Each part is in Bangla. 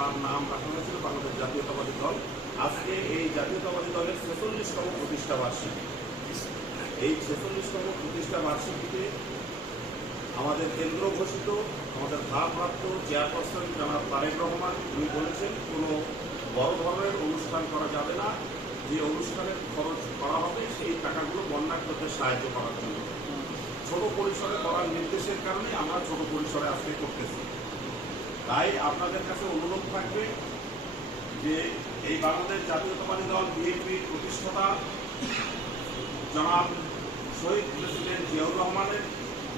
তার নাম রাখা হয়েছিল বাংলাদেশ জাতীয়তাবাদী দল। আজকে এই জাতীয়তাবাদী দলের ৪৬তম প্রতিষ্ঠা বার্ষিকী। এই ৪৬তম প্রতিষ্ঠা বার্ষিকীতে আমাদের কেন্দ্র ঘোষিত আমাদের ভারপ্রাপ্ত চেয়ারপারসন জনাব তারেক রহমান উনি বলেছেন কোনো বড় ধরনের অনুষ্ঠান করা যাবে না, যে অনুষ্ঠানের খরচ করা হবে সেই টাকাগুলো বন্যার্থদের সাহায্য করার জন্য। ছোট পরিসরে করার নির্দেশের কারণে আমরা ছোট পরিসরে আজকে করতেছি। তাই আপনাদের কাছে অনুরোধ থাকবে যে এই বাংলাদেশ জাতীয়তাবাদী দল বিএনপির প্রতিষ্ঠাতা জনাব শহীদ প্রেসিডেন্ট জিয়াউর রহমানের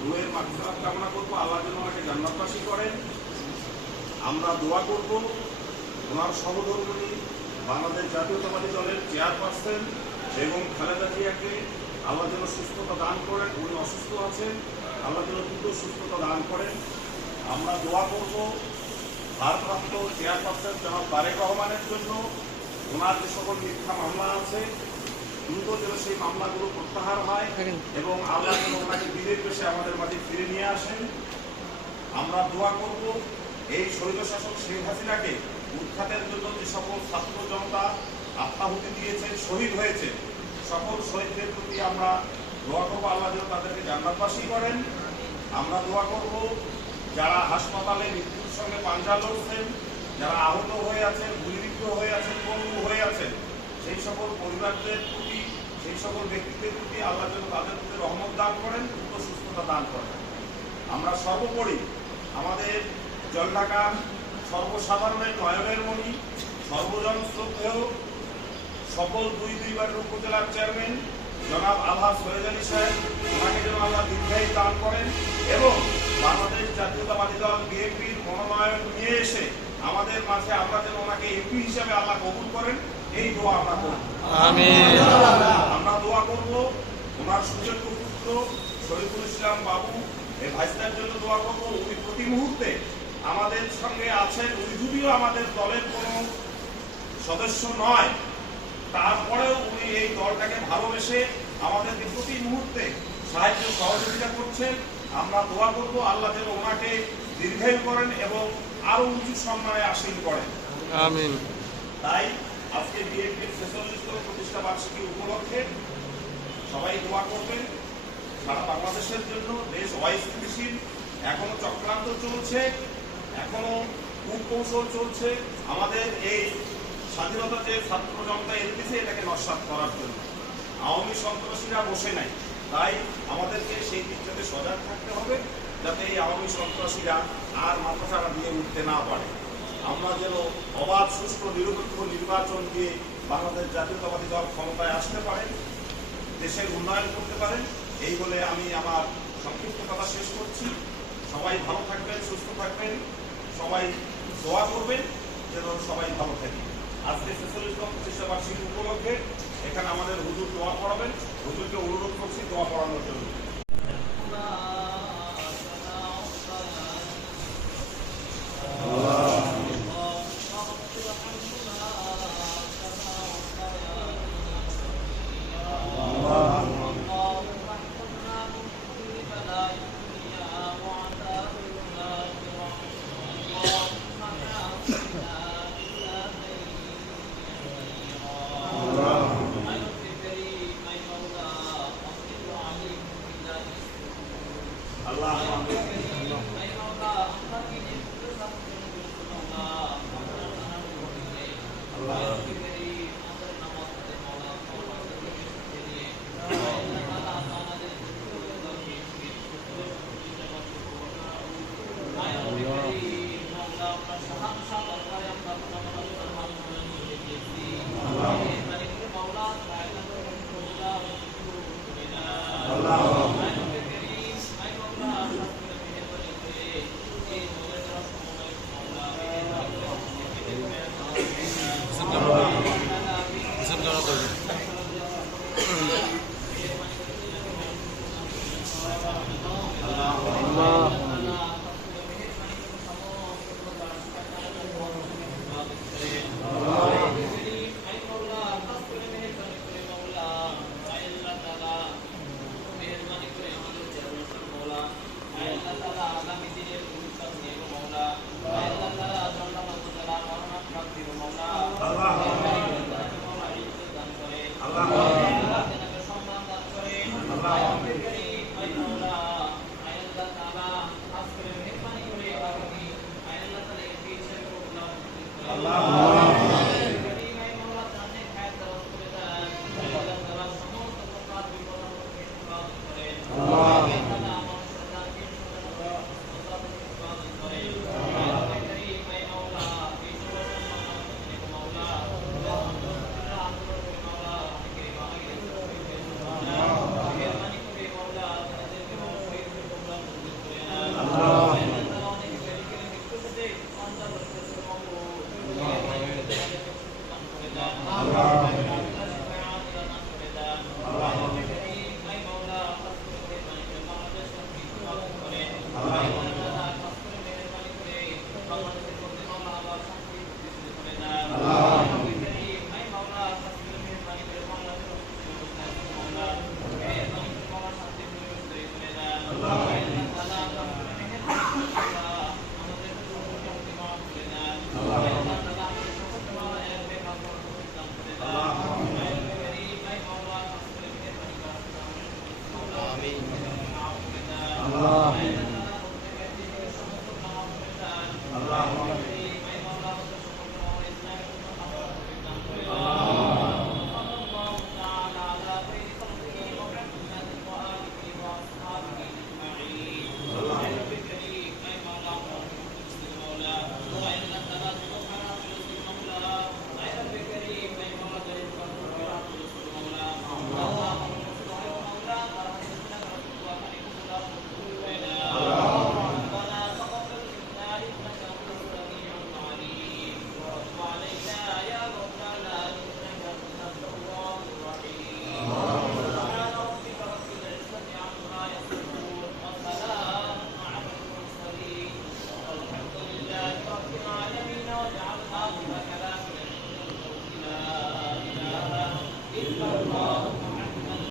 রুহের মাগফিরাত কামনা করবো, আল্লাহ যেন ওনাকে জান্নাতবাসী করেন। আমরা দোয়া করব ওনার সহধর্মিণী বাংলাদেশ জাতীয়তাবাদী দলের চেয়ারপারসন এবং খালেদা জিয়াকে আল্লাহ যেন সুস্থতা দান করেন। উনি অসুস্থ আছেন, আল্লাহ যেন দ্রুত সুস্থতা দান করেন। আমরা দোয়া করব ভারপ্রাপ্ত চেয়ারপারসন জনাব তারেক রহমানের জন্য, ওনার যে সকল মিথ্যা মামলা আছে দ্রুত যেন সেই মামলাগুলো প্রত্যাহার হয় এবং আল্লাহ যেন ওনাকে বিদের পেশে আমাদের মাঝে ফিরে নিয়ে আসেন। আমরা দোয়া করব এই স্বৈরশাসক শেখ হাসিনাকে উৎখাতের জন্য যে সকল ছাত্র জনতা আত্মাহুতি দিয়েছে, শহীদ হয়েছে, সকল শহীদদের প্রতি আমরা দোয়া করবো আল্লাহ যেন তাদেরকে জান্নাতবাসী করেন। আমরা দোয়া করব যারা হাসপাতালে মৃত্যুর সঙ্গে পাঞ্জা লড়ছেন, যারা আহত হয়ে আছেন, গুলিবিদ্ধ হয়ে আছেন, পঙ্গু হয়ে আছেন, সেই সকল পরিবারদের প্রতি, সেই সকল ব্যক্তিদের প্রতি আল্লাহ যেন তাদের প্রতি রহমত দান করেন, দ্রুত সুস্থতা দান করেন। আমরা সর্বোপরি আমাদের জলঢাকা সর্বসাধারণের নয়নের মণি, সর্বজন শ্রদ্ধেয় সকল দুইবারের উপজেলার চেয়ারম্যান জনাব আলহাজ সৈয়দ আলী সাহেব, ওনাকে যেন আল্লাহ দীর্ঘায়ু দান করেন এবং বাংলাদেশ জাতীয়তাবাদী দল বিএনপির মনোনয়ন নিয়ে এসে আমাদের মাঝে আমরা যেন ওনাকে এমপি হিসাবে আল্লাহ কবুল করেন, এই দোয়া আমরা করব। আমিন। আমরা দোয়া করব ওনার সুযোগ্য পুত্র শরীফুল ইসলাম বাবু এই ভাইসটার জন্য দোয়া করব। উনি প্রতি মুহূর্তে আমাদের সঙ্গে আছেন, উনি যদিও আমাদের দলের কোনো সদস্য নয়, তারপরেও উনি এই দলটাকে ভালোবেসে আমাদেরকে প্রতি মুহূর্তে সাহায্য সহযোগিতা করছেন। আমরা দোয়া করব আল্লাহ যেন ওনাকে দীর্ঘায়ু করেন এবং আরো উঁচু সম্মানে আসীন করেন। আমিন। তাই আজকে বিএনপির ৪৬তম প্রতিষ্ঠা বার্ষিকী উপলক্ষে সবাই দোয়া করবেন সারা বাংলাদেশের জন্য। দেশ অস্থিতিশীল, এখনো চক্রান্ত চলছে, এখনো কূটকৌশল চলছে আমাদের এই স্বাধীনতা যে ছাত্র জনতা এসেছে এটাকে নস্যাৎ করার জন্য। আওয়ামী সন্ত্রাসীরা বসে নাই, তাই আমাদেরকে সেই দিকটাতে সজাগ থাকতে হবে যাতে এই আওয়ামী সন্ত্রাসীরা আর মাথাচাড়া দিয়ে উঠতে না পারে। আমরা যেন অবাধ, সুষ্ঠু, নিরপেক্ষ নির্বাচন দিয়ে বাংলাদেশ জাতীয়তাবাদী দল ক্ষমতায় আসতে পারেন, দেশের উন্নয়ন করতে পারেন। এই বলে আমি আমার সংক্ষিপ্ত কথা শেষ করছি। সবাই ভালো থাকবেন, সুস্থ থাকবেন, সবাই দোয়া করবেন যেন সবাই ভালো থাকে। আজকে ৪৬তম প্রতিষ্ঠা বার্ষিকী উপলক্ষে এখানে আমাদের হুজুর দোয়া পড়াবেন। হুজুরকে অনুরোধ করছি দোয়া পড়ানোর জন্য। আল্লাহ